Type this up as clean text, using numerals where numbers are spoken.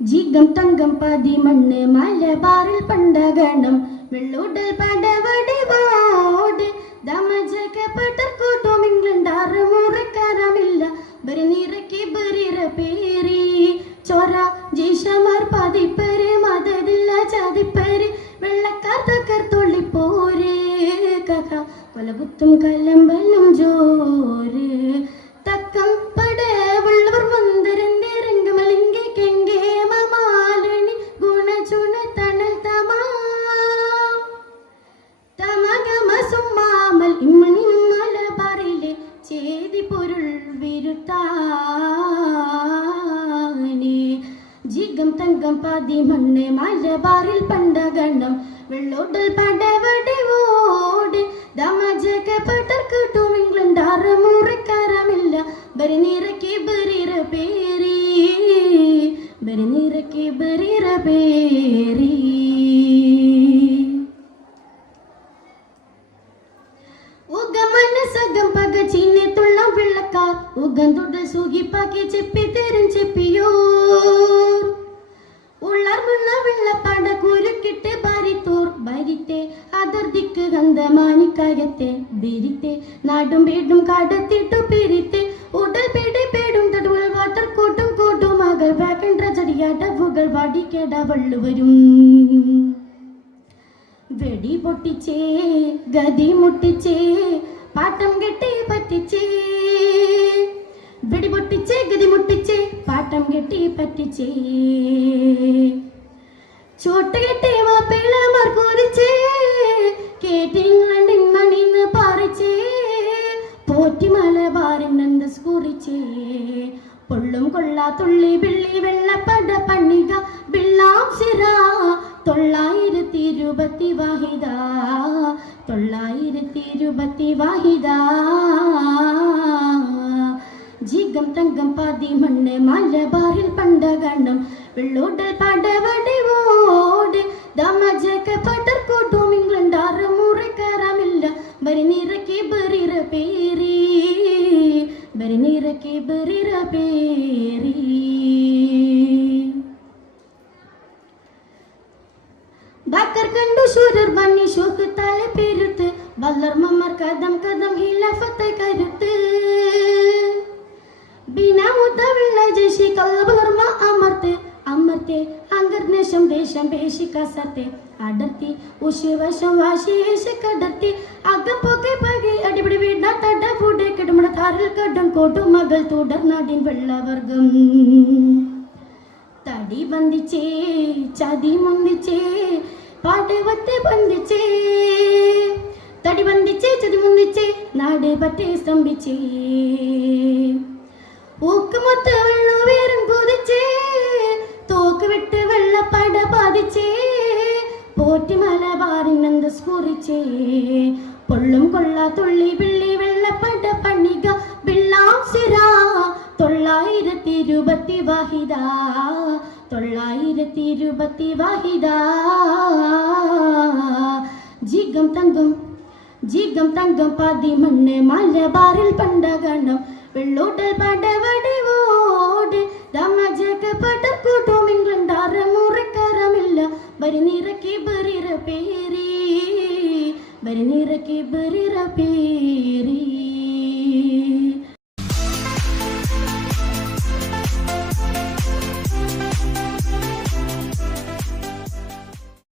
ജിഗം തങ്കം പാതി മണ്ണ് മലബാറിൽ പണ്ടകണം വെള്ളോടൽ പടവടിവോട് ദമജകപ്പെട്ടർക്കൂട്ടും ഇംഗ്ലണ്ട് അറുമുറക്കാരമില്ല ബരിനിറക്കി ബരിറ പേരി ചോര ജീഷമാർ പാതിപ്പേര് മതതില്ല ചാതിപ്പേര് വെള്ളക്കാർ തക്കർ തൊള്ളിപ്പോര് കഥ കൊലകുത്തും കലമ്പലും ജോര് തക്കം പടവുള്ളവർ മന്ദിരന്റെ രംഗമലിംഗി കെങ്കേ മാലിനി ഗുണചുണ തണൽ തമഗമ സുമ്മാമൽ ഇമ്മണി മലബാറിലെ ചേതി പൊരുൾ വിരുത്താണി ജിഗം തങ്കം പാതി മണ്ണ് മലബാറിൽ പണ്ടകണം വെള്ളോടൽ പടവടിവോട് ദമജകപ്പെട്ടർക്കൂട്ടും ഇംഗ്ലണ്ട് അറുമുറക്കാരമില്ല ബരിനിറക്കി ബരിറ പേരി ബരിനിറക്കി ബരിറ പേരി ഉഗമനസകം പക ചീനത്തുള്ള വെള്ളക്കാർ ഉഗം തൊടൽ സൂകിപ്പാക്കി ചെപ്പി തരും ചെപ്പിയോർ ഉള്ളർമുള്ള വെള്ളപ്പാട കുരുക്കിട്ട് ബാരിത്തോർ ഭരിത്തെ അതിർത്തിക്ക് ഗന്ധമാനിക്കായത്തെ ധരിത്തെ നാടും വീടും കടത്തിട്ടു പിരിത്തെ ഉടൽ പിടി പേടും തടുവൽ വാട്ടർ കോട്ടും കോട്ടും മകൾ വാക്കണ്ട ചടിയാടവുകൾ വാടിക്കേട വള്ളുവരും വെടി പൊട്ടിച്ചേ ഗതി മുട്ടിച്ചേ പാട്ടം കെട്ടി പറ്റിച്ചേ വെടി പൊട്ടിച്ചേ ഗതി മുട്ടിച്ചേ പാട്ടം കെട്ടി പറ്റിച്ചേ ചോട്ട് കെട്ടി മാപ്പിളമാർ കുറിച്ചേ കേട്ടിങ്ങണ്ടിങ്ങണിന്ന് പാറിച്ചേ പോറ്റി മലബാറിനെന്ത് സ്കുറിച്ചേ പൊള്ളും കൊള്ളാ തുള്ളി ബിള്ളി വെള്ളപ്പട പണിക ബിള്ളാം സിറ 920 വാഹിദ 920 വാഹിദ ജിഗം തങ്കം പാതി മണ്ണ് മലബാറിൽ പണ്ടകണം വെള്ളോടൽ പടവടിവോട് ദമജകപ്പെട്ടർക്കൂട്ടും ഇംഗ്ലണ്ട് അറുമുറക്കാരമില്ല ബരിനിറക്കി ബരിറ പേരി ബരിനിറക്കി ബരിറ പേരി ബാക്കർ കണ്ടു ശൂരർ ബന്നി ഷോക്ക് തല പെരുത്ത് വല്ലർമ്മമാർ കദം കദം ഹിലഫത്തെ കരുത്ത് ബിനാമുത്ത വെള്ള ജേഷി കല്ലവർമ്മ അമർത്ത് അമർത്തെ അങ്കർനേശം ദേശം പേശി കസർത്തെ അടർത്തി ഉശിവശം വാശിയേശ കടർത്തി അകപ്പൊക്കെ പകി അടിപിടി വീട തട ഫുഡ് കിടുമട താരൽ കടും കോട്ടു മകൾ തുടർനാടിൻ വെള്ളവർഗം തടി ബന്ധിച്ചേ ചതി മുന്തിച്ചേ പാടവത്തെ ബന്ധിച്ചേ തടി ബന്ധിച്ചേ ചതി മുന്തിച്ചേ നാട് പറ്റേ സ്തംഭിച്ചേ ഊക്കുമൊത്ത വെള്ളുവേറും കുതിച്ചേ തോക്ക് വിട്ട് വെള്ളപ്പട പാതിച്ചേ പോറ്റി മലബാറിനെന്ത് സ്ഫുരിച്ചേ പൊള്ളും കൊള്ളാ തുള്ളി പിള്ളി വെള്ളപ്പട പണിക ബിള്ളാം സിറ 920 വാഹിദ 920 വാഹിദ ജിഗം തങ്കം പാതി മണ്ണ് മലബാറിൽ പണ്ടകണം വെള്ളോടൽ പടവടിവോട് ദമജകപ്പെട്ടർക്കൂട്ടും ഇംഗ്ലണ്ട് അറുമുറക്കാരമില്ല ബരിനിറക്കി ബരിറ പേരി ബരിനിറക്കി ബരിറ പേരി